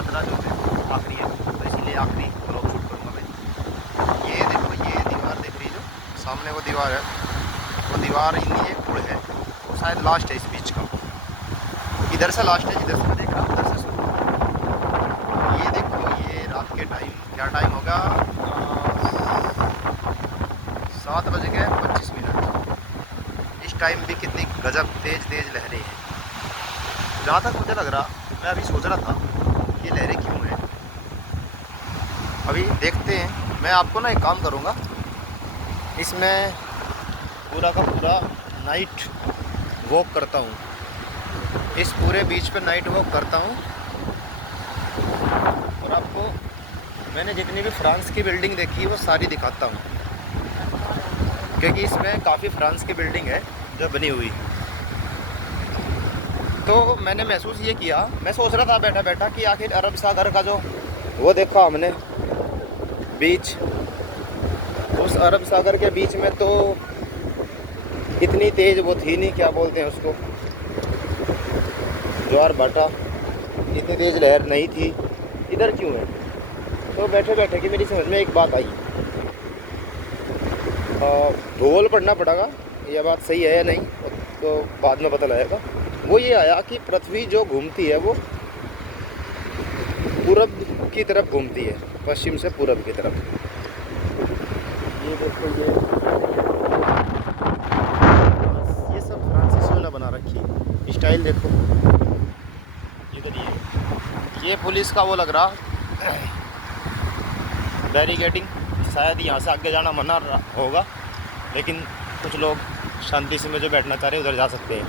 यात्रा जो है आखिरी है, तो इसीलिए आखिरी ब्लॉग शूट करूँगा मैं। ये देखो, ये दीवार दिख रही है जो सामने, वो दीवार है, वो दीवार ही नहीं, एक पुल है, वो शायद लास्ट है इस बीच का। इधर से लास्ट है, जिधर से मैं देख रहा हूँ उधर से शुरू। ये देखो, ये रात के टाइम, क्या टाइम होगा, 7:25। इस टाइम भी कितनी गजब तेज़ लहरें हैं। जहाँ तक मुझे लग रहा, मैं अभी सोच रहा था ये लहरें क्यों हैं। अभी देखते हैं। मैं आपको ना एक काम करूँगा, इसमें पूरा का पूरा नाइट वॉक करता हूँ, इस पूरे बीच पे नाइट वॉक करता हूँ, और आपको मैंने जितनी भी फ्रांस की बिल्डिंग देखी है वो सारी दिखाता हूँ, क्योंकि इसमें काफ़ी फ्रांस की बिल्डिंग है जो बनी हुई। तो मैंने महसूस ये किया, मैं सोच रहा था बैठा बैठा कि आखिर अरब सागर का जो वो देखा हमने बीच, उस अरब सागर के बीच में तो इतनी तेज़ वो थी नहीं, क्या बोलते हैं उसको, ज्वार भाटा, इतनी तेज़ लहर नहीं थी। इधर क्यों है? तो बैठे बैठे कि मेरी समझ में एक बात आई, भूगोल पढ़ना पड़ेगा, यह बात सही है या नहीं तो बाद में पता लगेगा। वो ये आया कि पृथ्वी जो घूमती है वो पूरब की तरफ घूमती है, पश्चिम से पूरब की तरफ। ये देखो, ये सब फ्रांसीसियों ने बना रखी है, स्टाइल देखो। इधर ये पुलिस का वो लग रहा बैरिकेडिंग, शायद यहाँ से आगे जाना मना होगा, लेकिन कुछ लोग शांति से में जो बैठना चाह रहे हैं उधर जा सकते हैं।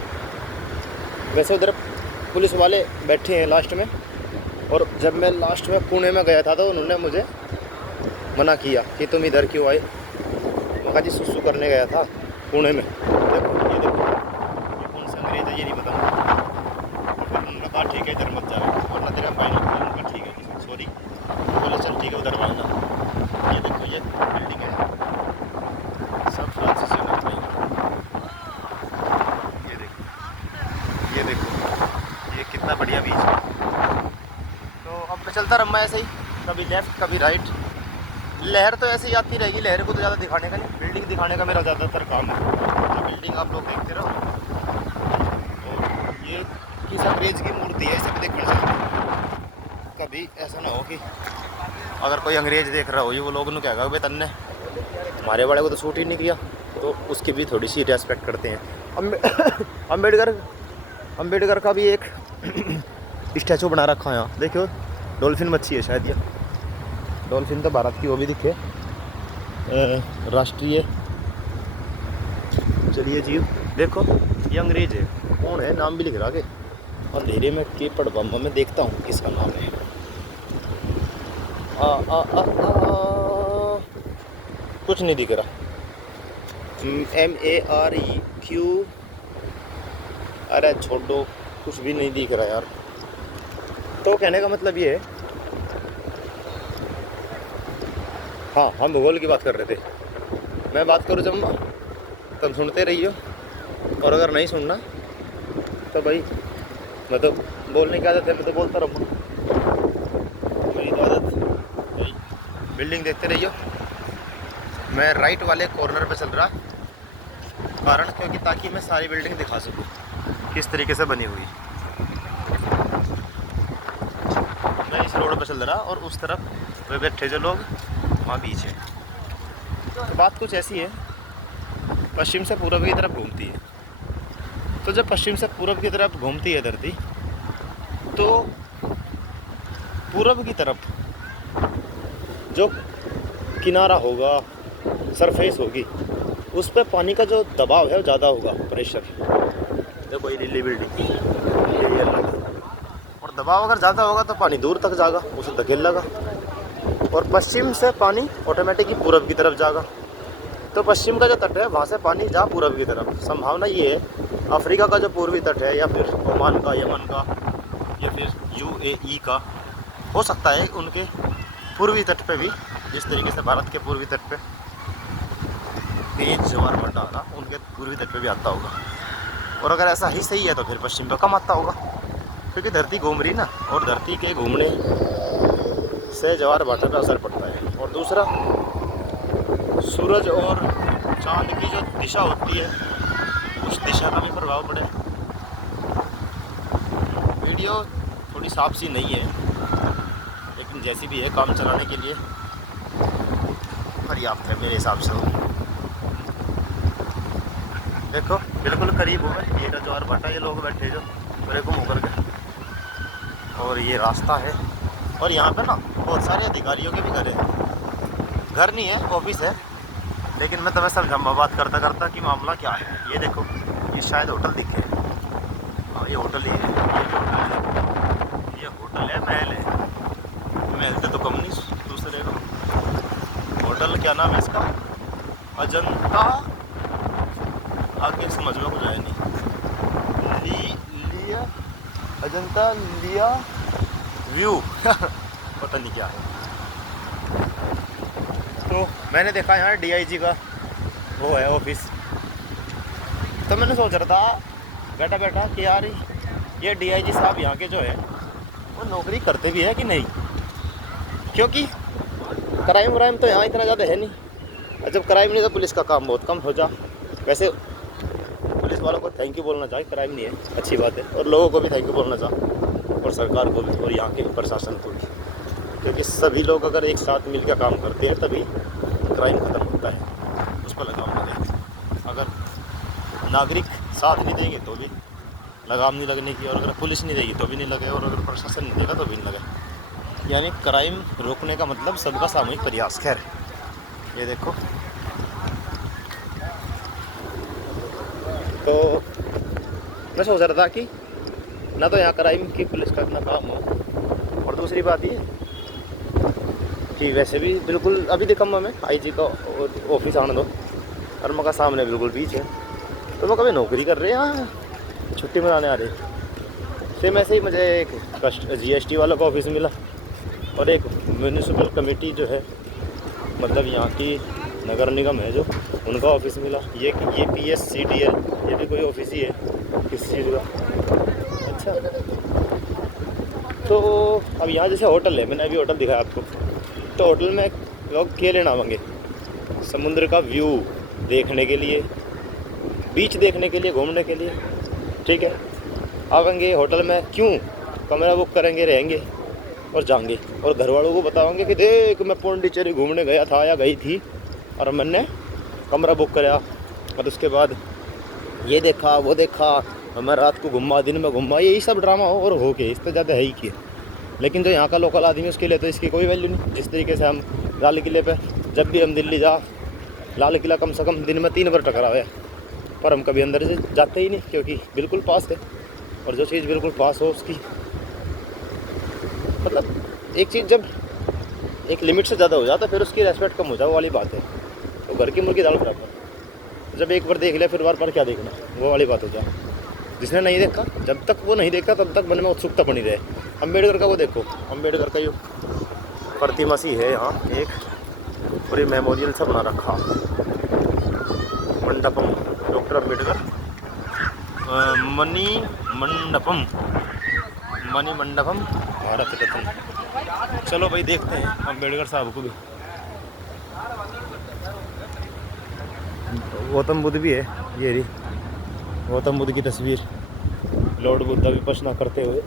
वैसे उधर पुलिस वाले बैठे हैं लास्ट में, और जब मैं लास्ट में पुणे में गया था तो उन्होंने मुझे मना किया कि तुम इधर क्यों आए। मैं कहा जी सुसु करने गया था पुणे में। देखो, ये देखो, ये कौन सा अंग्रेज है ये नहीं पता। फिर उन्होंने कहा ठीक है इधर मत जाओ, वरना तेरा फाइन होगा। उनका ठीक है, सॉरी, बोले चल ठीक है उधर भागना। ये देखो, ये बिल्डिंग है, सब फ्रांसीसी लोग हैं। ये देखो, ये कितना बढ़िया बीच है। तो अब मैं चलता रहूँगा ऐसे ही, कभी लेफ़्ट कभी राइट। लहर तो ऐसे ही आती रहेगी, लहर को तो ज़्यादा दिखाने का नहीं, बिल्डिंग दिखाने का मेरा ज़्यादातर काम है। तो बिल्डिंग आप लोग देखते रहो। और ये किस अंग्रेज की मूर्ति है, इसे भी देखना चाहिए। कभी ऐसा ना हो कि अगर कोई अंग्रेज देख रहा हो, ये वो लोग ने क्या कहा भाई तन्ने हमारे बड़े को तो शूट ही नहीं किया, तो उसकी भी थोड़ी सी रेस्पेक्ट करते हैं। अम्बेडकर का भी एक स्टैचू बना रखा है यहाँ, देखो, डॉल्फिन मच्छी है शायद। ये डॉल्फिन तो भारत की वो भी दिखे, राष्ट्रीय चलिए जीव। देखो, ये अंग्रेज है, कौन है, नाम भी लिख रहा है। अंधेरे में के पड़बम्बा में देखता हूँ किसका नाम है। कुछ नहीं दिख रहा। MAREQ, अरे छोड़ो, कुछ भी नहीं दिख रहा यार। तो कहने का मतलब ये है, हाँ, हम भूगोल की बात कर रहे थे। मैं बात करूँ जब तुम सुनते रहिए, और अगर नहीं सुनना तो भाई मैं तो बोलने की आदत है, मैं तो बोलता रहूँगा, मेरी तो आदत भाई। बिल्डिंग देखते रहिए। मैं राइट वाले कॉर्नर पे चल रहा, कारण क्योंकि ताकि मैं सारी बिल्डिंग दिखा सकूँ किस तरीके से बनी हुई। मैं इस रोड पे चल रहा, और उस तरफ वे बैठे जो लोग, वहाँ बीच है। तो बात कुछ ऐसी है, पश्चिम से पूर्व की तरफ घूमती है। तो जब पश्चिम से पूर्व की तरफ घूमती है धरती, तो पूर्व की तरफ जो किनारा होगा, सरफेस होगी, उस पर पानी का जो दबाव है वो ज़्यादा होगा, प्रेशर। देखो ये नीली बिल्डिंग, ये और दबाव अगर ज़्यादा होगा तो पानी दूर तक जाएगा, उसे धकेल लगा, और पश्चिम से पानी ऑटोमेटिकली पूरब की तरफ जाएगा। तो पश्चिम का जो तट है वहाँ से पानी जा पूरब की तरफ। संभावना ये है अफ्रीका का जो पूर्वी तट है, या फिर ओमान का, यमन का, या फिर UAE का, हो सकता है उनके पूर्वी तट पे भी, जिस तरीके से भारत के पूर्वी तट पे तेज ज्वार भाटा आ रहा, उनके पूर्वी तट पे भी आता होगा। और अगर ऐसा ही सही है तो फिर पश्चिम पे कम आता होगा। क्योंकि धरती घूम रही ना, और धरती के घूमने से ज्वार भाटा पे असर पड़ता है। और दूसरा, सूरज और चांद की जो दिशा होती है उस दिशा का भी प्रभाव पड़े। वीडियो थोड़ी साफ सी नहीं है, लेकिन जैसी भी है काम चलाने के लिए पर्याप्त है मेरे हिसाब से। देखो बिल्कुल करीब होगा ये का ज्वार भाटा, ये लोग बैठे जो मेरे को मुकर के, और ये रास्ता है। और यहाँ पे ना बहुत सारे अधिकारियों के भी घर है, घर नहीं है ऑफिस है, लेकिन मैं तुम्हें समझाऊंगा बात करता करता कि मामला क्या है। ये देखो, ये शायद होटल दिखे, हाँ ये होटल ही है, ये होटल है, महल है, महल से तो कम नहीं दूसरे का होटल। क्या नाम है इसका? अजंता, आगे समझ में कुछ आया नहीं। लिया अजंता लिया व्यू पता नहीं क्या है। तो मैंने देखा यहाँ DIG का वो है ऑफिस, तो मैंने सोच रहा था बैठा बैठा कि यार ये DIG साहब यहाँ के जो है वो नौकरी करते भी है कि नहीं, क्योंकि क्राइम व्राइम तो यहाँ इतना ज़्यादा है नहीं, और जब क्राइम नहीं तो पुलिस का काम बहुत कम हो जा। वैसे पुलिस वालों को थैंक यू बोलना चाहिए, क्राइम नहीं है, अच्छी बात है, और लोगों को भी थैंक यू बोलना चाहिए, और सरकार को भी, और यहाँ के प्रशासन को भी, क्योंकि सभी लोग अगर एक साथ मिलकर काम करते हैं तभी क्राइम ख़त्म होता है, उस पर लगाम लगे। अगर नागरिक साथ नहीं देंगे तो भी लगाम नहीं लगने की, और अगर पुलिस नहीं देगी तो भी नहीं लगे, और अगर प्रशासन नहीं देगा तो भी नहीं लगे। यानी क्राइम रोकने का मतलब सबका सामूहिक प्रयास। खैर ये देखो, तो मैं सोच रहा था कि ना तो यहाँ क्राइम की पुलिस का इतना काम हो, और दूसरी बात ये कि वैसे भी बिल्कुल अभी दिखम्मा में IG का ऑफिस आने दो, और मका सामने बिल्कुल बीच है, तो मैं कभी नौकरी कर रहे हैं छुट्टी मनाने आ रहे। सेम ऐसे ही मुझे एक GST वालों का ऑफिस मिला, और एक म्यूनिसिपल कमेटी जो है, मतलब यहाँ की नगर निगम है जो, उनका ऑफिस मिला। ये PSCDL ये भी कोई ऑफिस ही है किस चीज़ का। अच्छा, तो अब यहाँ जैसे होटल है, मैंने अभी होटल दिखाया आपको, तो होटल में लोग क्या लेना आवेंगे? समुद्र का व्यू देखने के लिए, बीच देखने के लिए, घूमने के लिए, ठीक है, आवेंगे होटल में। क्यों? कमरा बुक करेंगे, रहेंगे और जाएंगे, और घर वालों को बताओगे कि देख मैं पौंडीचेरी घूमने गया था या गई थी, और मैंने कमरा बुक कराया, और उसके बाद ये देखा वो देखा, और मैं रात को घूमा, दिन में घूमा, यही सब ड्रामा हो और हो के इससे ज़्यादा है ही कि। लेकिन जो यहाँ का लोकल आदमी उसके लिए तो इसकी कोई वैल्यू नहीं। जिस तरीके से हम लाल किले पे, जब भी हम दिल्ली जा, लाल किला कम से कम दिन में 3 बार टकराव है, पर हम कभी अंदर से जाते ही नहीं, क्योंकि बिल्कुल पास है। और जो चीज़ बिल्कुल पास हो उसकी मतलब एक चीज़ जब एक लिमिट से ज़्यादा हो जाता फिर उसकी रेस्पेक्ट कम हो जाए, वो वाली बात है। तो घर की मुर्गी दाल बराबर, जब एक बार देख लिया फिर बार बार क्या देखना, वो वाली बात हो जाए। जिसने नहीं देखा, जब तक वो नहीं देखता तब तक मन में उत्सुकता बनी रहे। अम्बेडकर का वो देखो, अम्बेडकर का जो प्रतिमा सी है यहाँ एक, पूरी मेमोरियल सा बना रखा, मंडपम, डॉक्टर अम्बेडकर मणि मंडपम भारत रत्न। चलो भाई देखते हैं अम्बेडकर साहब को भी। गौतम बुद्ध भी है, ये रही गौतम बुद्ध की तस्वीर, लॉर्ड बुद्ध विपश्यना करते हुए।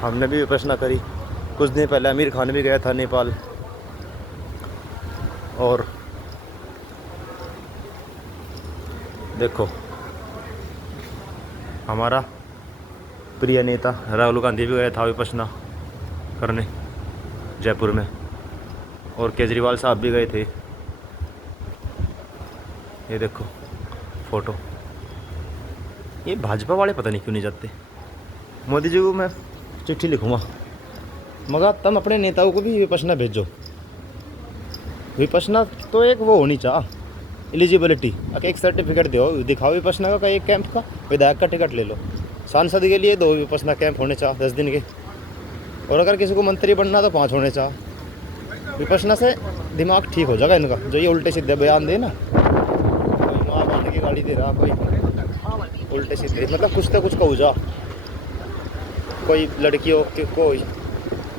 हमने भी विपश्यना करी कुछ दिन पहले, आमिर खान भी गया था नेपाल। और देखो हमारा प्रिय नेता राहुल गांधी भी गया था विपश्यना करने जयपुर में, और केजरीवाल साहब भी गए थे। ये देखो फ़ोटो। ये भाजपा वाले पता नहीं क्यों नहीं जाते। मोदी जी को मैं चिट्ठी लिखूँगा, मगर तुम अपने नेताओं को भी विपश्यना भेजो। विपश्यना तो एक वो होनी चाह एलिजिबिलिटी, एक सर्टिफिकेट दो, दिखाओ विपश्यना का, एक कैंप का, विधायक का टिकट ले लो। सांसद के लिए 2 विपश्यना कैंप होने चाह 10 दिन के, और अगर किसी को मंत्री बनना तो 5 होने चाह। विपश्यना से दिमाग ठीक हो जाएगा इनका, जो ये उल्टे सीधे बयान दे ना, कोई माँ बांध की गाड़ी दे रहा, कोई उल्टे सीधे, मतलब कुछ तो कुछ कहू जा, कोई लड़कियों को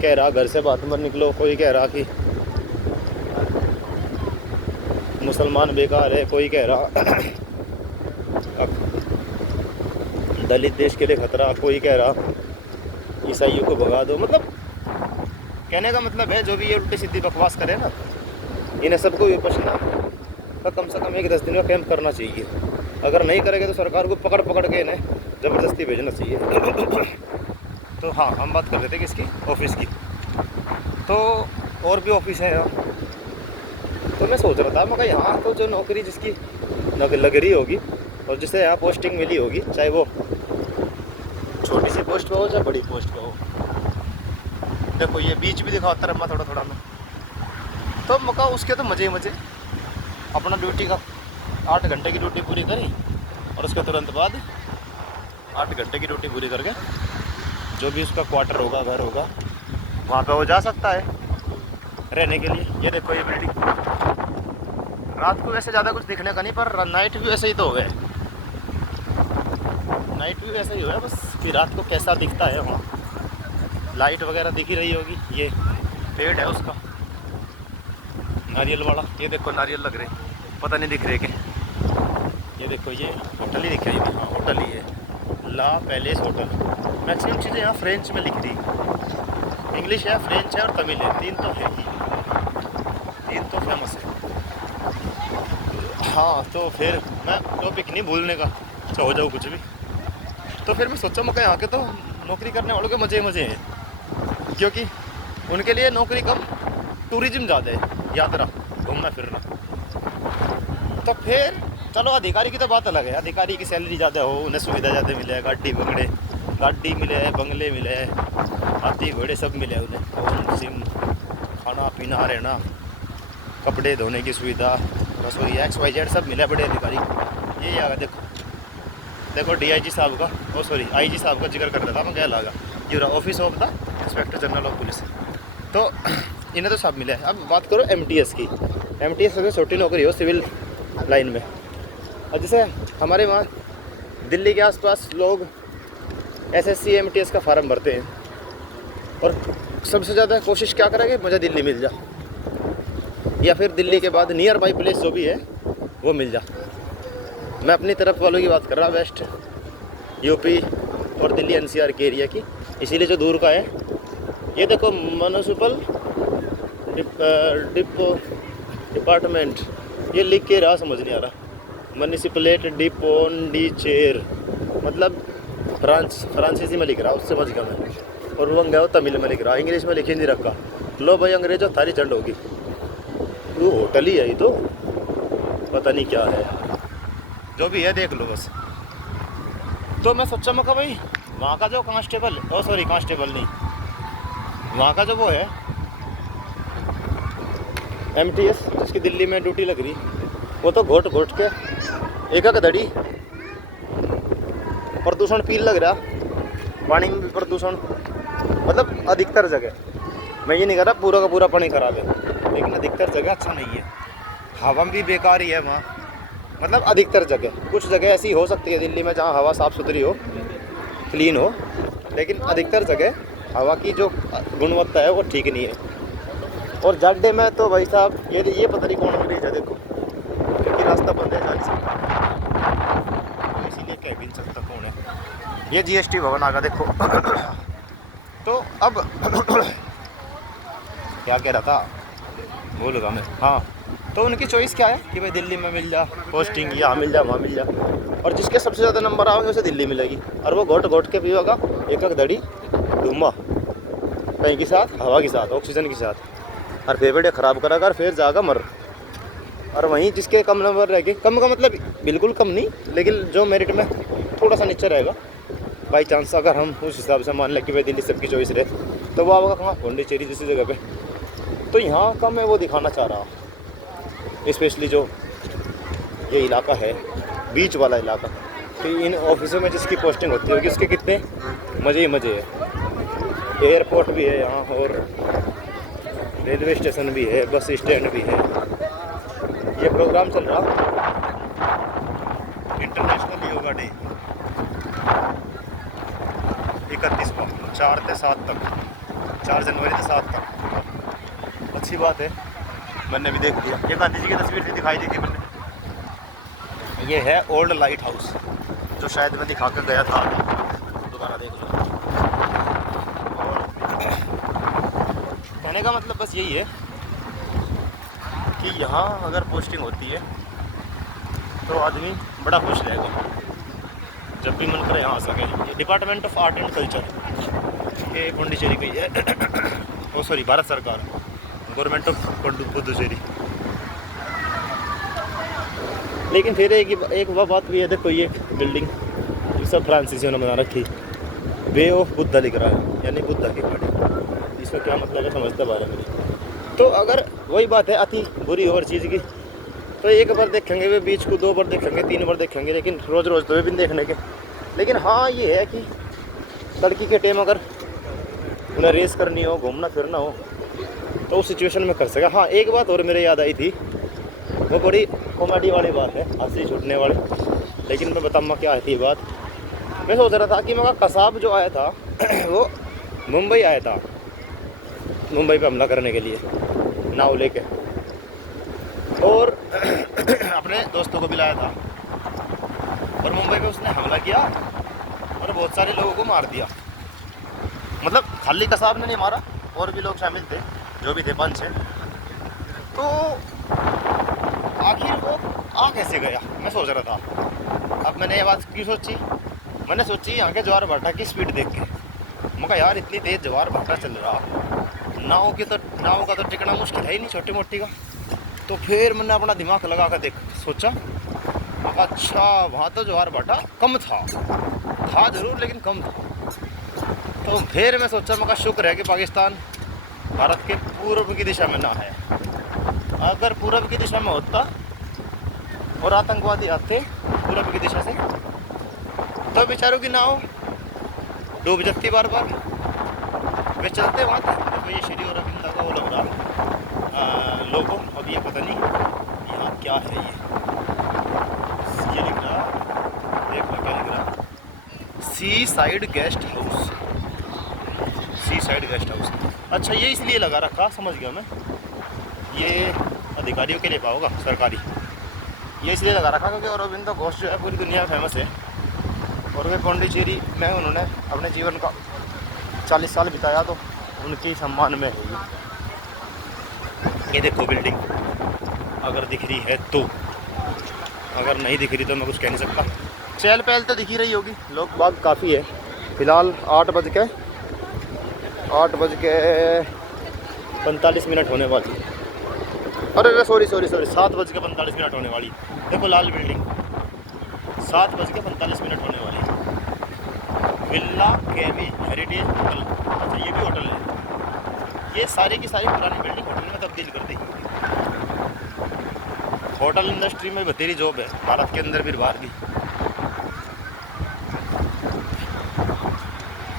कह रहा घर से बाहर मत निकलो, कोई कह रहा कि मुसलमान बेकार है, कोई कह रहा दलित देश के लिए खतरा, कोई कह रहा ईसाइयों को भगा दो। मतलब कहने का मतलब है जो भी ये उल्टी सीधी बकवास करे ना, इन्हें सबको विपक्षना का कम से कम 1-10 दिन का कैंप करना चाहिए। अगर नहीं करेंगे तो सरकार को पकड़ पकड़ के इन्हें ज़बरदस्ती भेजना चाहिए। तो हाँ, हम बात कर रहे थे किसकी, ऑफिस की। तो और भी ऑफिस है यहाँ। तो मैं सोच रहा था, मैं कहा यहाँ तो जो नौकरी जिसकी लग रही होगी और जिसे यहाँ पोस्टिंग मिली होगी, चाहे वो छोटी सी पोस्ट पे हो चाहे बड़ी पोस्ट पे हो। देखो ये बीच भी दिखाता रहा थोड़ा थोड़ा में, तो मका उसके तो मज़े ही मज़े। अपना ड्यूटी का 8 घंटे की ड्यूटी पूरी करी और उसके तुरंत बाद 8 घंटे की ड्यूटी पूरी करके जो भी उसका क्वार्टर होगा, घर होगा, वहाँ पे वो जा सकता है रहने के लिए। ये देखो ये बिल्डिंग, रात को वैसे ज़्यादा कुछ दिखने का नहीं, पर नाइट व्यू ऐसे ही तो हो गए। नाइट व्यू ऐसा ही हो है बस कि रात को कैसा दिखता है वहाँ। लाइट वगैरह दिख ही रही होगी। ये पेड़ है उसका नारियल वाला, ये देखो नारियल लग रहे, पता नहीं दिख रहे के। ये देखो ये होटल ही दिख रही है, हाँ होटल ही है, ला पैलेस होटल। मैक्सिमम चीज़ें यहाँ फ्रेंच में लिख रही, इंग्लिश है, फ्रेंच है और तमिल है, 3 तो है ही, 3 तो फेमस है। हाँ तो फिर मैं टॉपिक नहीं भूलने का, चाहे हो जाओ कुछ भी। तो फिर मैं सोचा मैं यहाँ के तो नौकरी करने वालों के मज़े मज़े हैं, क्योंकि उनके लिए नौकरी कम, टूरिज्म ज़्यादा है, यात्रा, घूमना फिरना। तो फिर चलो अधिकारी की तो बात अलग है, अधिकारी की सैलरी ज़्यादा हो, उन्हें सुविधा ज़्यादा मिले, गाड़ी मिले, बंगले मिले, हाथी घोड़े सब मिले उन्हें, फोन सिम, खाना पीना रहना, कपड़े धोने की सुविधा, रसोई XYZ सब मिले बड़े अधिकारी। ये आगा देखो देखो DIG साहब का, ओ सॉरी IG साहब का जिक्र कर रहा था मैं, क्या लगा यूरा office of the inspector general of police. तो इन्हें तो सब मिले। अब बात करो MTS की। MTS सबसे छोटी नौकरी हो सिविल लाइन में। और जैसे हमारे वहाँ दिल्ली के आसपास लोग SSC MTS का फार्म भरते हैं और सबसे ज़्यादा कोशिश क्या करेंगे, मुझे दिल्ली मिल जा, या फिर दिल्ली के बाद नियर बाई प्लेस जो भी है वो मिल जा। मैं अपनी तरफ वालों की बात कर रहा, वेस्ट यूपी और दिल्ली NCR के एरिया की। इसीलिए जो दूर का है, ये देखो म्युनिसिपल डिपार्टमेंट, ये लिख के रहा समझ नहीं आ रहा। म्युनिसिपलेट डिपोंडिचेर, मतलब फ्रांसीसी में लिख रहा, उससे समझ गया मैं। और वो गया तमिल में लिख रहा, इंग्लिश में लिख ही नहीं रखा। लो भाई अंग्रेजों थारी चंड होगी। वो होटल ही है ये तो, पता नहीं क्या है, जो भी है देख लो बस। तो मैं सोचा मैं भाई वहाँ का जो कांस्टेबल, ओ सॉरी कांस्टेबल नहीं, वहाँ का जो वो है MTS जिसकी दिल्ली में ड्यूटी लग रही, वो तो घोट घोट के एक धड़ी प्रदूषण पील लग रहा, पानी में भी प्रदूषण, मतलब अधिकतर जगह। मैं ये नहीं कह रहा पूरा का पूरा पानी खराब है, लेकिन अधिकतर जगह अच्छा नहीं है। हवा भी बेकार ही है वहाँ, मतलब अधिकतर जगह। कुछ जगह ऐसी हो सकती है दिल्ली में जहाँ हवा साफ़ सुथरी हो, क्लीन हो, लेकिन अधिकतर जगह हवा की जो गुणवत्ता है वो ठीक नहीं है। और जाडे में तो भाई साहब ये पता नहीं कौन ब्रिज है, देखो क्योंकि रास्ता बंद है जाने से, इसीलिए कह भी नहीं सकता कौन है। ये GST भवन आगा देखो। तो अब क्या कह रहा था, भूल गया मैं। हाँ, तो उनकी चॉइस क्या है कि भाई दिल्ली में मिल जा पोस्टिंग, यहाँ मिल जा वहाँ मिल जा, और जिसके सबसे ज़्यादा नंबर आएंगे उसे दिल्ली मिलेगी। और वो घोट घोट के पीएगा एक धड़ी धुआं, कहीं के साथ, हवा के साथ, ऑक्सीजन के साथ, और फेफड़े ख़राब कराकर फिर जाएगा मर। और वहीं जिसके कम नंबर रहेंगे, कम का मतलब बिल्कुल कम नहीं, लेकिन जो मेरिट में थोड़ा सा नीचे रहेगा, बाई चांस अगर हम उस हिसाब से मान लें कि भाई दिल्ली सबकी चॉइस रहे, तो वो आएगा कहाँ, पौंडीचेरी जैसी जगह पे। तो यहाँ का मैं वो दिखाना चाह रहा, स्पेशली जो ये इलाका है बीच वाला इलाका, तो इन ऑफिसों में जिसकी पोस्टिंग होती होगी उसके कितने मज़े ही मज़े है। एयरपोर्ट भी है यहाँ, और रेलवे स्टेशन भी है, बस स्टैंड भी है। ये प्रोग्राम चल रहा इंटरनेशनल योगा डे 31 को। 4 से 7 तक, 4 जनवरी से 7 तक। अच्छी बात है, मैंने भी देख लिया। ये गांधी जी की तस्वीर थी, दिखाई दी थी मैंने। ये है ओल्ड लाइट हाउस, जो शायद मैं दिखा कर गया था, दोबारा देख लो। और कहने का मतलब बस यही है कि यहाँ अगर पोस्टिंग होती है तो आदमी बड़ा खुश रहेगा, जब भी मन करे यहाँ आ सके। ये department of art and culture, ये पुडुचेरी की है। ओ सॉरी, भारत सरकार, गवर्नमेंट ऑफ पुडुचेरी। लेकिन फिर एक वह बात भी है, देखो ये बिल्डिंग सब फ्रांसीसियों ने बना रखी, वे ऑफ बुद्धा लिख रहा है, यानी बुद्धा की पहाड़ी। इसका क्या मतलब है समझते बारे में। तो अगर वही बात है अति बुरी और चीज़ की, तो एक बार देखेंगे वे बीच को, 2 बार देखेंगे, 3 बार देखेंगे, लेकिन रोज़ रोज़ तो वे भी नहीं देखने के। लेकिन हाँ ये है कि लड़की के टाइम अगर उन्हें रेस करनी हो, घूमना फिरना हो, तो उस सिचुएशन में कर सका। हाँ एक बात और मेरे याद आई थी, वो बड़ी कॉमेडी वाली बात है, हंसी छूटने वाली, लेकिन मैं बताऊँगा क्या थी बात। मैं सोच रहा था कि मेरा कसाब जो आया था वो मुंबई आया था, मुंबई पे हमला करने के लिए नाव लेके, और अपने दोस्तों को भी लाया था, और मुंबई पे उसने हमला किया और बहुत सारे लोगों को मार दिया। मतलब खाली कसाब ने नहीं मारा, और भी लोग शामिल थे, जो भी थे 5-6। तो आखिर वो आ कैसे गया, मैं सोच रहा था। अब मैंने ये बात क्यों सोची, मैंने सोची यहाँ के ज्वार भाटा की स्पीड देख के। मैं कहा यार इतनी तेज़ ज्वार भाटा चल रहा, नाव का तो टिकना मुश्किल है ही नहीं, छोटी मोटी का। तो फिर मैंने अपना दिमाग लगा कर सोचा, अच्छा वहाँ तो ज्वार भाटा कम था ज़रूर, लेकिन कम था। तो फिर मैं सोचा, मैं शुक्र है कि पाकिस्तान भारत के पूर्व की दिशा में ना है। अगर पूर्व की दिशा में होता और आतंकवादी आते पूर्व की दिशा से, तो बेचारों की नाव डूब जाती बार बार। वे चलते वहाँ तक। देखो ये श्री अरविंद का वो लग रहा लोगो, अब ये पता नहीं यहाँ क्या है। ये लिख रहा, देख लो क्या लिख रहा, सी साइड गेस्ट हाउस, सी साइड गेस्ट हाउस। अच्छा ये इसलिए लगा रखा, समझ गया मैं, ये अधिकारियों के लिए पाओगा सरकारी। ये इसलिए लगा रखा क्योंकि अरविंद घोष जो है पूरी दुनिया में फेमस है, और वे पौंडीचेरी में उन्होंने अपने जीवन का 40 साल बिताया, तो उनके सम्मान में है ये। देखो बिल्डिंग अगर दिख रही है तो, अगर नहीं दिख रही तो मैं कुछ कह नहीं सकता। चहल पहल तो दिख ही रही होगी, लोग बाग काफ़ी है। फ़िलहाल 8 बज के 45 होने वाली। अरे सॉरी 7 बज के 45 होने वाली। देखो लाल बिल्डिंग, 7 बज के 45 होने वाली। विल्ला केवी हेरिटेज होटल, अच्छा ये भी होटल है। ये सारी की सारी पुरानी बिल्डिंग होटल में तब्दील कर दी। होटल इंडस्ट्री में बतेरी जॉब है, भारत के अंदर भी बाहर भी।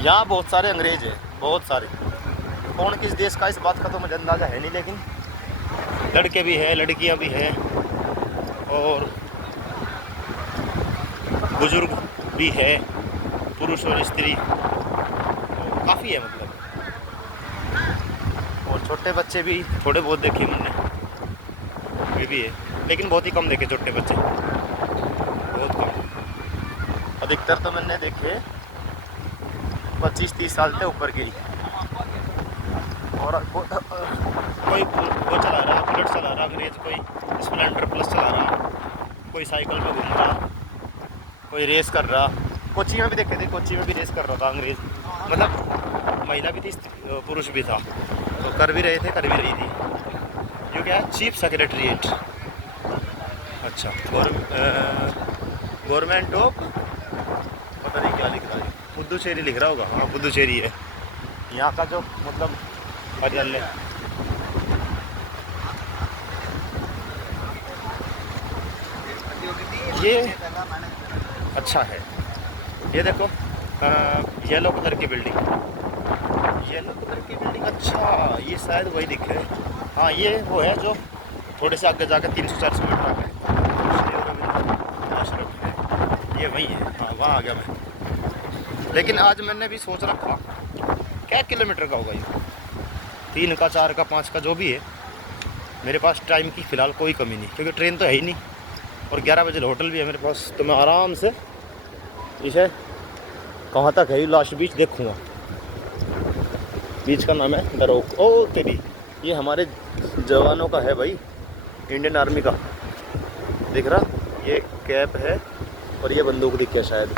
यहाँ बहुत सारे अंग्रेज हैं, बहुत सारे। कौन किस देश का इस बात का तो मुझे अंदाज़ा है नहीं, लेकिन लड़के भी हैं, लड़कियाँ भी हैं, और बुजुर्ग भी है, पुरुष और स्त्री काफ़ी है मतलब। और छोटे बच्चे भी थोड़े बहुत देखे मैंने, वे भी है, लेकिन बहुत ही कम देखे छोटे बच्चे, बहुत कम। अधिकतर तो मैंने देखे 25-30 साल से ऊपर के ही। और कोई वो चला रहा, बुलेट चला रहा अंग्रेज, कोई स्प्लेंडर प्लस चला रहा, कोई साइकिल में घूम रहा, कोई रेस कर रहा। कोची में भी देखे थे, कोची में भी रेस कर रहा था अंग्रेज, मतलब महिला भी थी पुरुष भी था, तो कर भी रहे थे, कर भी रही थी। ये क्या है, चीफ सेक्रेटरीट, अच्छा गवर्नमेंट ऑफ पता नहीं क्या लिख रहा है, पुडुचेरी लिख रहा होगा, हाँ पुडुचेरी है यहाँ का जो मतलब कार्यालय। ये अच्छा है, ये देखो येलो कलर की बिल्डिंग, येलो कलर की बिल्डिंग, अच्छा ये शायद वही दिख रहे है। हाँ ये वो है जो थोड़े से आगे जाकर 300-400 मीटर आगे आश्रम है, ये वही है। हाँ वहाँ आ गया मैं। लेकिन आज मैंने भी सोच रखा क्या किलोमीटर का होगा ये, 3 का 4 का 5 का जो भी है। मेरे पास टाइम की फ़िलहाल कोई कमी नहीं, क्योंकि ट्रेन तो है ही नहीं और 11 बजे होटल भी है मेरे पास, तो मैं आराम से इसे कहाँ तक है लास्ट बीच देखूँगा। बीच का नाम है द रॉक। ओ तेरी, ये हमारे जवानों का है भाई, इंडियन आर्मी का। दिख रहा, ये कैप है और ये बंदूक दिख गया शायद,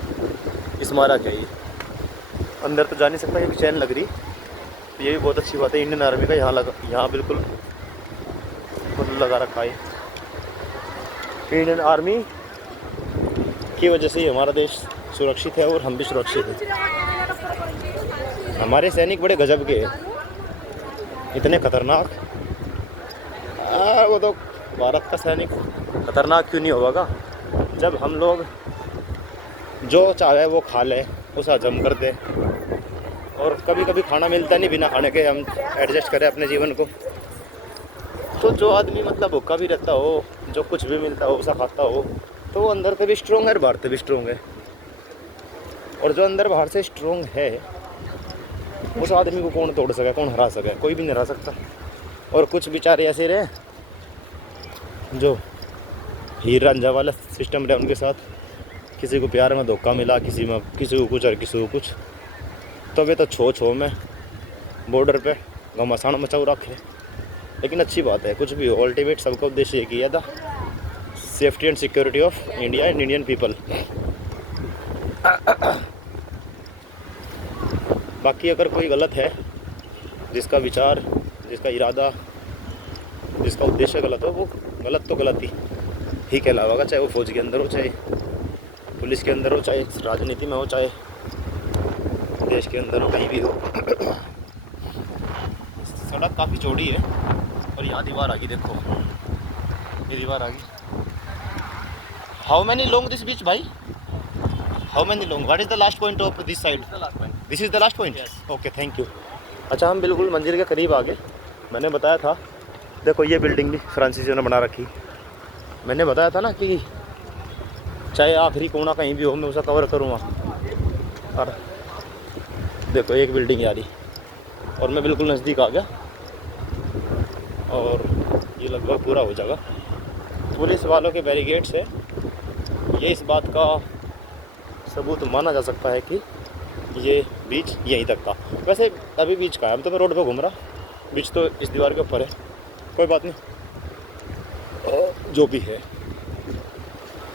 स्मारक है ये। अंदर तो जा नहीं सकता, ये चैन लग रही, तो ये भी बहुत अच्छी बात है। इंडियन आर्मी का यहाँ बिल्कुल लगा रखा है। इंडियन आर्मी की वजह से ही हमारा देश सुरक्षित है और हम भी सुरक्षित हैं। हमारे सैनिक बड़े गजब के हैं, इतने खतरनाक। वो तो भारत का सैनिक खतरनाक क्यों नहीं होगा, जब हम लोग जो चाहे वो खा ले, उसे हजम कर दे। और कभी कभी खाना मिलता नहीं, बिना खाने के हम एडजस्ट करें अपने जीवन को। तो जो आदमी मतलब भूखा भी रहता हो, जो कुछ भी मिलता हो उसे खाता हो, तो वो अंदर से भी स्ट्रॉन्ग है और बाहर से भी स्ट्रॉन्ग है। और जो अंदर बाहर से स्ट्रॉन्ग है, उस आदमी को कौन तोड़ सके, कौन हरा सके? कोई भी नहीं हरा सकता। और कुछ बेचारे ऐसे रहे जो हीर रांझा वाला सिस्टम रहे उनके साथ, किसी को प्यार में धोखा मिला, किसी को कुछ और किसी को कुछ, तो वे तो छो में बॉर्डर पे घमासान मचाऊ रखे। लेकिन अच्छी बात है, कुछ भी हो, अल्टीमेट सबका उद्देश्य ये किया था, safety and security of India and Indian people. बाकी अगर कोई गलत है, जिसका विचार, जिसका इरादा, जिसका उद्देश्य गलत हो, वो गलत तो गलत ही कहलाएगा, चाहे वो फौज के अंदर हो, चाहे पुलिस के अंदर हो, चाहे राजनीति में हो, चाहे देश के अंदर हो, कहीं भी हो। सड़क काफ़ी चौड़ी है और यहाँ दीवार आ गई, देखो ये दीवार आ गई। हाउ मैनी लॉन्ग दिस बीच भाई? How many long? What is the last point of this side? This is the last point? Okay, thank you. अच्छा, हम बिल्कुल मंजिल के करीब आ गए। मैंने बताया था, देखो ये बिल्डिंग भी फ्रांसीसियों ने बना रखी। मैंने बताया था ना कि चाहे आखिरी कोना कहीं भी हो, मैं उसे कवर करूँगा। और देखो एक बिल्डिंग आ रही और मैं बिल्कुल नज़दीक आ गया और ये लगभग पूरा हो जाएगा। पुलिस वालों के बैरिकेड्स है, ये इस बात का सबूत माना जा सकता है कि ये बीच यहीं तक था। वैसे अभी बीच का है, अब तो मैं रोड पे घूम रहा, बीच तो इस दीवार के ऊपर है, कोई बात नहीं, जो भी है।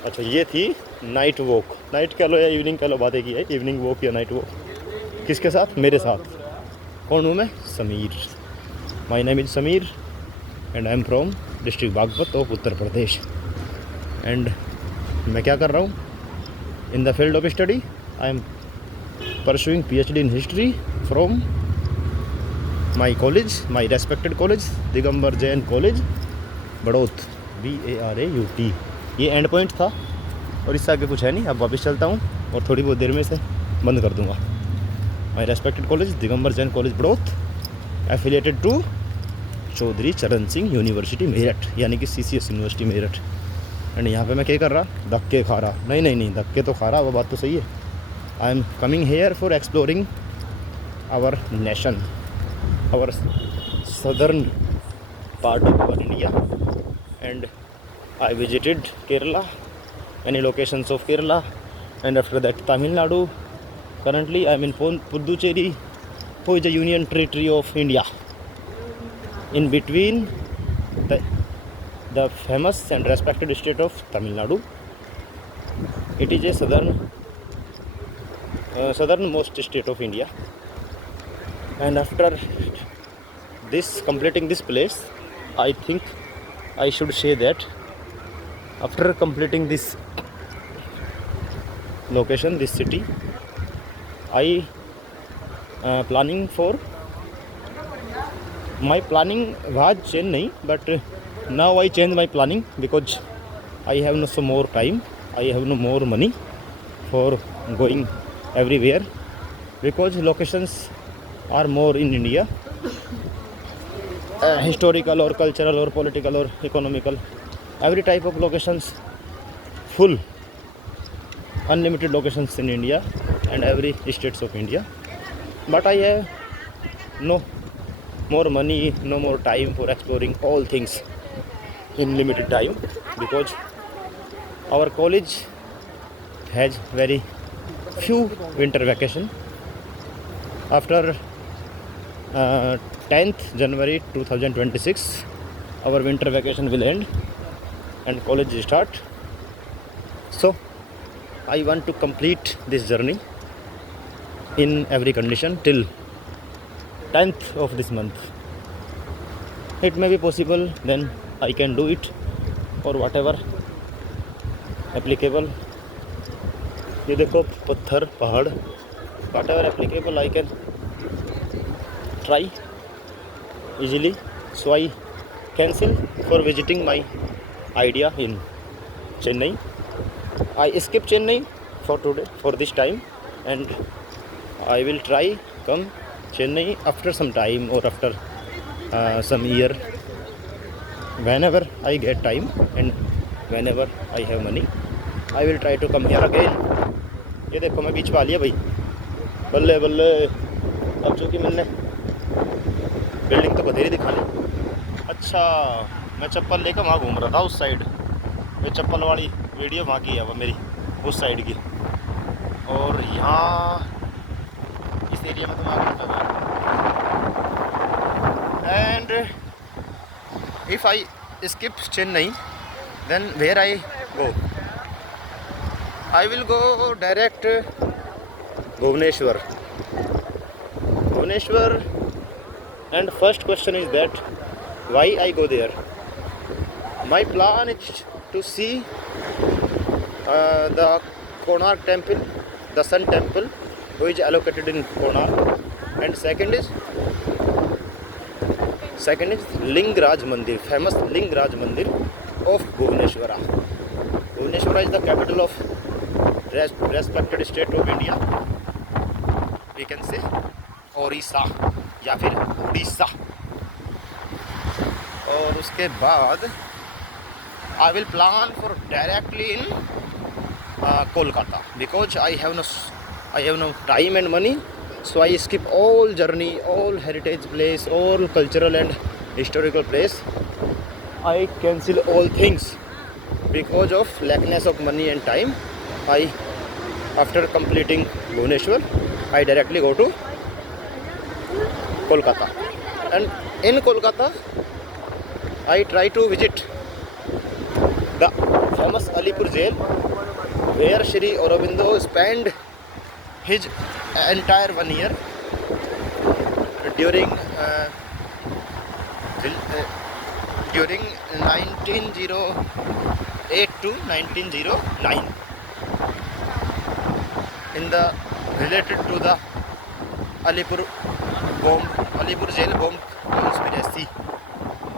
अच्छा, ये थी नाइट वॉक, नाइट कह लो या इवनिंग कह लो, बातें की है, इवनिंग वॉक या नाइट वॉक। किसके साथ? मेरे साथ। कौन हूँ मैं? Sameer. My name is Sameer and I am from district Baghpat of Uttar Pradesh. And मैं क्या कर रहा हूँ? In the field of study I am pursuing PhD in history from my college, my respected college, Digambar Jain college, Baraut, BARAUT। ये एंड पॉइंट था और इससे आगे कुछ है नहीं। अब वापस चलता हूँ और थोड़ी बहुत देर में से बंद कर दूँगा। My respected college Digambar Jain college Baraut, affiliated to Chaudhary Charan Singh university Meerut, यानी कि CCS यूनिवर्सिटी मेरठ। एंड यहाँ पे मैं क्या कर रहा? धक्के खा रहा? नहीं, धक्के तो खा रहा, वो बात तो सही है। I am coming here for exploring our nation, our southern part of our India, and I visited Kerala, many locations of Kerala, and after that Tamil Nadu. Currently I am in Puducherry, who is a union territory of India, in between the famous and respected state of Tamil Nadu. It is a southernmost state of India, and after completing this place, I think I should say that after completing this location, this city, I planning for my planning was Chennai, but now I change my planning because I have no some more time, I have no more money for going everywhere, because locations are more in India. Historical or cultural or political or economical, every type of locations, full unlimited locations in India and every states of India. But I have no more money, no more time for exploring all things in limited time, because our college has very few winter vacation. After 10th January 2026, our winter vacation will end and college will start. So I want to complete this journey in every condition till 10th of this month. It may be possible, then I can do it, or whatever applicable. ये देखो पत्थर पहाड़, whatever applicable I can try easily. So I cancel for visiting my idea in Chennai. I skip Chennai for today, for this time, and I will try come Chennai after some time, or after some year, whenever I get time and whenever I have money, I will try to come here again. ये देखो मैं बीच पे आ लिया भाई, बल्ले बल्ले। अब चूँकि मैंने बिल्डिंग तो बधेरी दिखा ली। अच्छा, मैं चप्पल लेकर वहाँ घूम रहा था उस साइड, ये चप्पल वाली वीडियो वहाँ की है वो मेरी, उस साइड की। और यहाँ इस एरिया में तो मैं आगे था। And if I skip Chennai, then where I go? I will go direct Bhubaneswar. Bhubaneswar, and first question is that why I go there? My plan is to see the Konark temple, the Sun temple, which is allocated in Konark, and second is Lingaraj Mandir, famous Lingaraj Mandir of Bhubaneswara. Bhubaneswara is the capital of respected state of India. We can say Orissa या फिर उड़ीसा. और उसके बाद I will plan for directly in Kolkata, because I have no time and money. So I skip all journey, all heritage place, all cultural and historical place. I cancel all things because of lackness of money and time. After completing Bhubaneswar, I directly go to Kolkata, and in Kolkata I try to visit the famous Alipur jail, where Shri Aurobindo spent his entire 1 year during 1908 to 1909, in the related to the Alipur jail bomb conspiracy.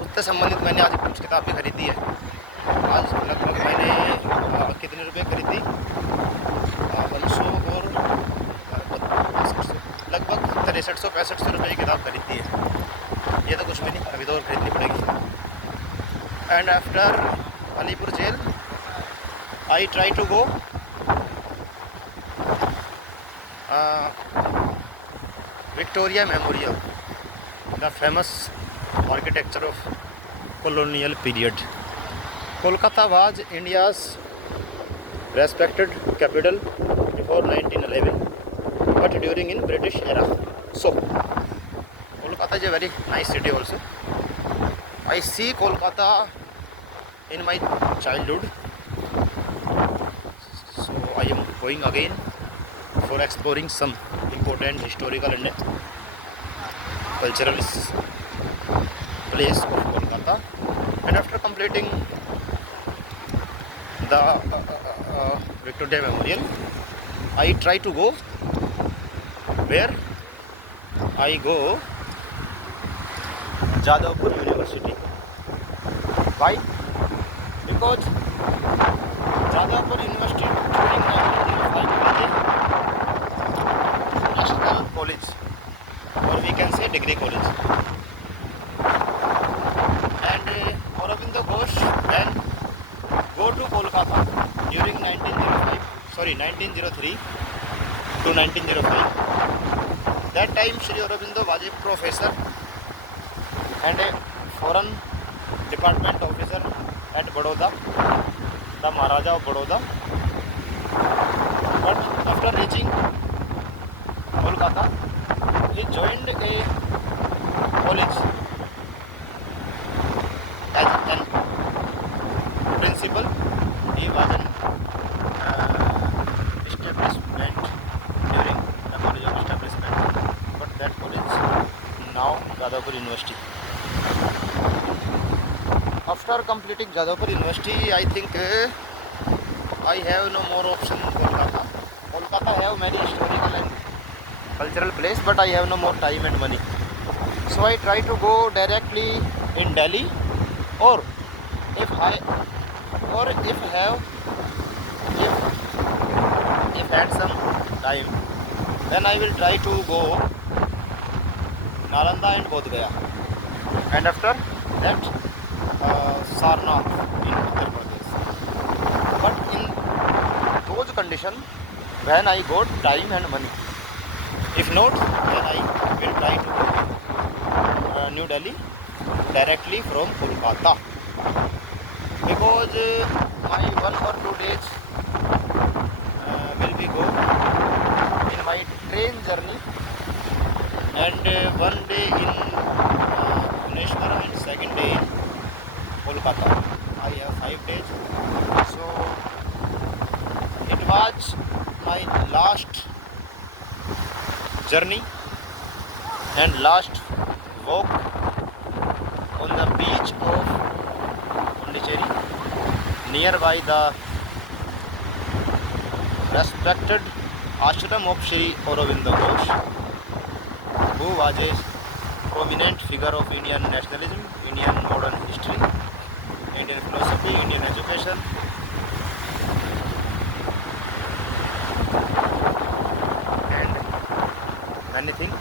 उससे संबंधित मैंने आज कुछ किताबें खरीदी है। आज लगभग मैंने कितने रुपए खरीदी? 100 और लगभग 6300-6500 रुपये की किताब खरीदी है। ये तो कुछ भी नहीं, अभी तो और खरीदनी पड़ेगी। And after Alipore jail I try to go Victoria Memorial, the famous architecture of colonial period. Kolkata was India's respected capital before 1911, but during in British era. So Kolkata is a very nice city also. I see Kolkata in my childhood, so I am going again for exploring some important historical and cultural place of Kolkata. And after completing the Victoria Memorial, I try to go where I go Jadavpur University. Why? Because Jadavpur University during 1905 national college, or we can say degree college, and Aurobindo Ghosh then go to Kolkata during 1903 to 1905, That time Sri Aurobindo was a professor and a foreign department officer at Baroda, the Maharaja of Baroda. But after reaching Kolkata, he joined a college as an principal. He was an establishment during the college of establishment, but that college now Jadavpur University. After completing Jadavpur University, I think I have no more option in Kolkata. Kolkata have many historical and cultural place, but I have no more time and money. So I try to go directly in Delhi, or if I or if have if had some time, then I will try to go Nalanda and Bodh Gaya, and after that Sarnath in Uttar Pradesh. But in those conditions, when I got time and money. If not, then I will try to go New Delhi directly from Kolkata, because my 1 or 2 days will be go in my train journey, and 1 day in Bhubaneswar and 2nd day in Kolkata. I have 5 days. So it was my last journey and last walk on the beach of Pondicherry, nearby the respected ashram of Sri Aurobindo Ghosh, who was a prominent figure of Indian nationalism, Indian modern history, Indian philosophy, Indian education. Anything.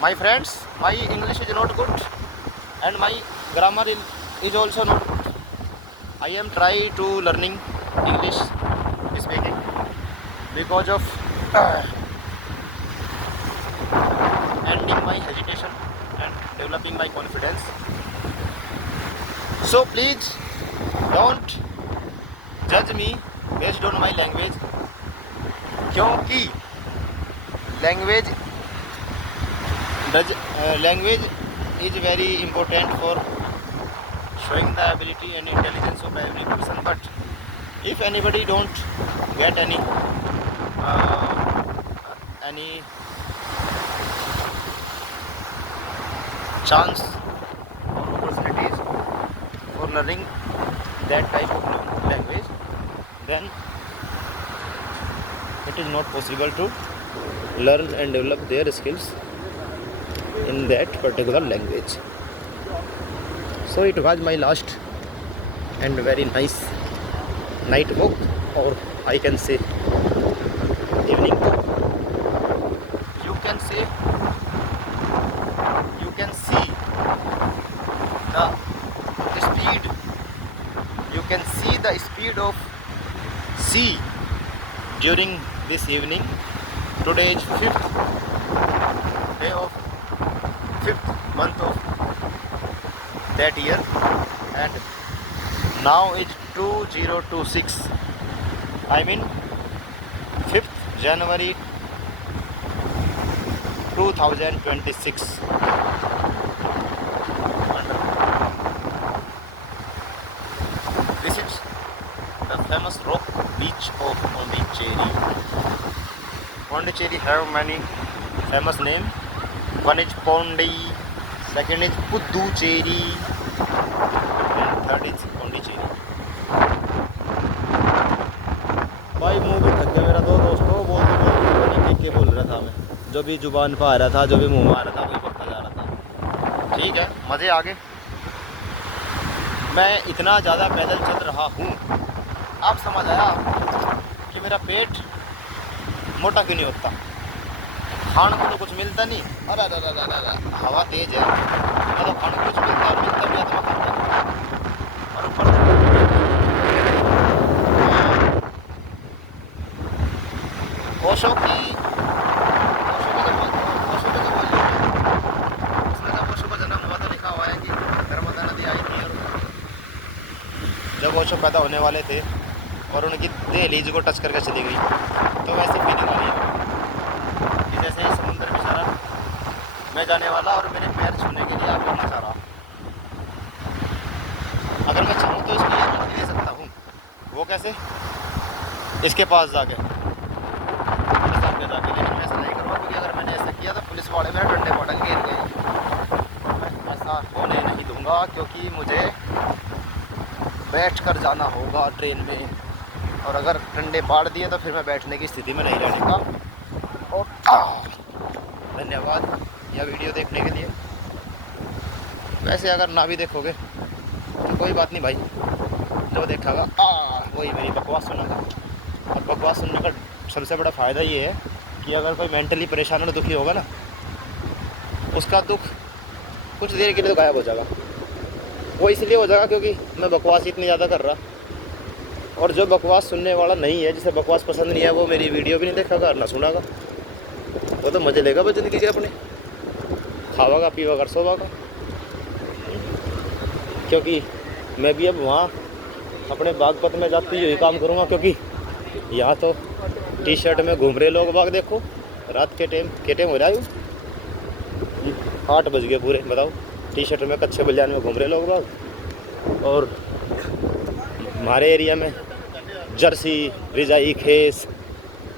My friends, my English is not good and my grammar is also not good. I am trying to learning English speaking because of ending my hesitation and developing my confidence. So please don't judge me based on my language, क्योंकि language is very important for showing the ability and intelligence of every person. But if anybody don't get any chance or opportunities for learning that type of language, then it is not possible to learn and develop their skills in that particular language. So it was my last and very nice night walk, or I can say evening walk. You can see the speed. You can see the speed of sea during this evening. Today is 5th day of 5th month of that year, and now is 2026. I mean 5th January 2026. This is the famous rock beach of Pondicherry. Pondicherry have many famous names. One is Pondi, second is Puducherry, and third is Pondicherry. भाई मुंह भी थक गया मेरा तो दोस्तों, बोलते के बोल रहा था मैं, जो भी जुबान पर आ रहा था, जो भी मुंह में आ रहा था, वही बोलता जा रहा था। ठीक है, मज़े आ गए। मैं इतना ज़्यादा पैदल चल रहा हूँ, आप समझ आया कि मेरा पेट मोटा क्यों नहीं होता। खाने को तो कुछ मिलता नहीं, अरे हवा तेज है, मैं तो खाने को कुछ मिलता है, मिलता भी है तो मैं खाता हूँ। और ऊपर ओशो की बच्चों पैदा होने वाले थे और उनकी दहलीज को टच करके चली गई, तो वैसी फीलिंग आ रही है कि जैसे ही समुद्र में सारा मैं जाने वाला और मेरे पैर छूने के लिए आप लोग चाह रहा। अगर मैं चाहूँ तो इसकी अनुमति दे सकता हूँ। वो कैसे? इसके पास जाके, लेकिन मैं ऐसा नहीं करूँगा, क्योंकि अगर मैंने ऐसा किया तो पुलिस वाले मेरे डंडे पटक घेर गए। मैं ऐसा होने नहीं दूँगा, क्योंकि मुझे बैठ कर जाना होगा ट्रेन में, और अगर डंडे पाड़ दिए तो फिर मैं बैठने की स्थिति में नहीं रहने का। और धन्यवाद यह वीडियो देखने के लिए। वैसे अगर ना भी देखोगे तो कोई बात नहीं भाई, जो देखेगा वही मेरी बकवास सुनेगा। और बकवास सुनने का सबसे बड़ा फ़ायदा ये है कि अगर कोई मेंटली परेशान और दुखी होगा ना, उसका दुख कुछ देर के लिए तो गायब हो जाएगा। वो इसलिए हो जाएगा क्योंकि मैं बकवास इतनी ज़्यादा कर रहा, और जो बकवास सुनने वाला नहीं है, जिसे बकवास पसंद नहीं है, वो मेरी वीडियो भी नहीं देखेगा और ना सुनेगा। वो तो मज़े लेगा बस ज़िंदगी के अपने, खावागा पीवागा सोवागा। क्योंकि मैं भी अब वहाँ अपने बागपत में जाती हुई काम करूँगा, क्योंकि यहाँ तो टी शर्ट में घूम रहे लोग बाग। देखो रात के टाइम हो रहा है, 8 बज गए पूरे, बताओ। टी शर्ट में कच्चे बलियान में घूम रहे लोग बाग। और हमारे एरिया में जर्सी, रिजाई, खेस,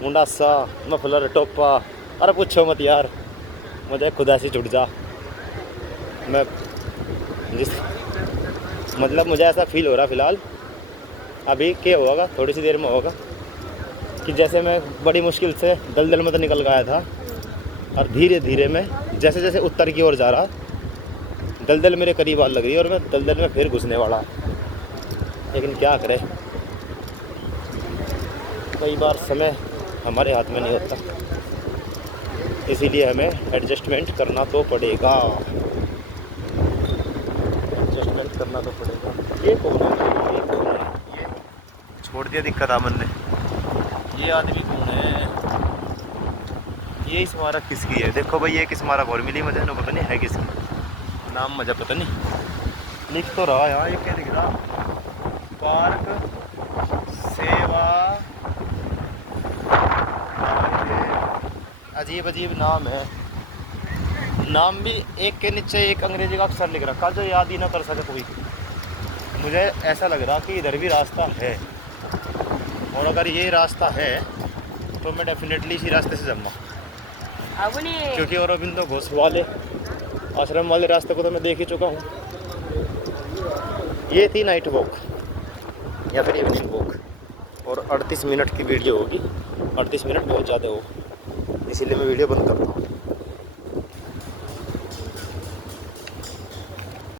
मुंडासा, मफलर, टोपा, अरे पूछो मत यार, मुझे खुदा से छुट जा। मैं मतलब मुझे ऐसा फील हो रहा फ़िलहाल, अभी क्या होगा, थोड़ी सी देर में होगा, कि जैसे मैं बड़ी मुश्किल से दलदल में तो निकल गया था, और धीरे धीरे मैं जैसे जैसे उत्तर की ओर जा रहा, दलदल मेरे करीब आ लग रही है और मैं दलदल में फिर घुसने वाला। लेकिन क्या करें, कई बार समय हमारे हाथ में नहीं होता, इसीलिए हमें एडजस्टमेंट करना तो पड़ेगा। एडजस्टमेंट करना तो पड़ेगा। ये कौन है? ये छोड़ दिया दिक्कत आमन ने। ये आदमी कौन है? ये स्मारक किसकी है? देखो भाई, ये एक स्मारक और मिली मुझे, ना पता नहीं है किसकी, नाम मुझे पता नहीं। लिख तो रहा यहाँ, ये क्या लिख रहा? पार्क सेवा, अजीब अजीब नाम है। नाम भी एक के नीचे एक अंग्रेजी का अक्षर लिख रखा, जो याद ही ना कर सके कोई। मुझे ऐसा लग रहा कि इधर भी रास्ता है, और अगर ये रास्ता है तो मैं डेफिनेटली इसी रास्ते से जाऊँगा, क्योंकि औरबिंदो घोष वाले आश्रम वाले रास्ते को तो मैं देख ही चुका हूँ। ये थी नाइट वॉक या फिर इवनिंग वॉक, और 38 मिनट की वीडियो होगी। 38 मिनट बहुत ज़्यादा हो, इसीलिए मैं वीडियो बंद करता हूँ।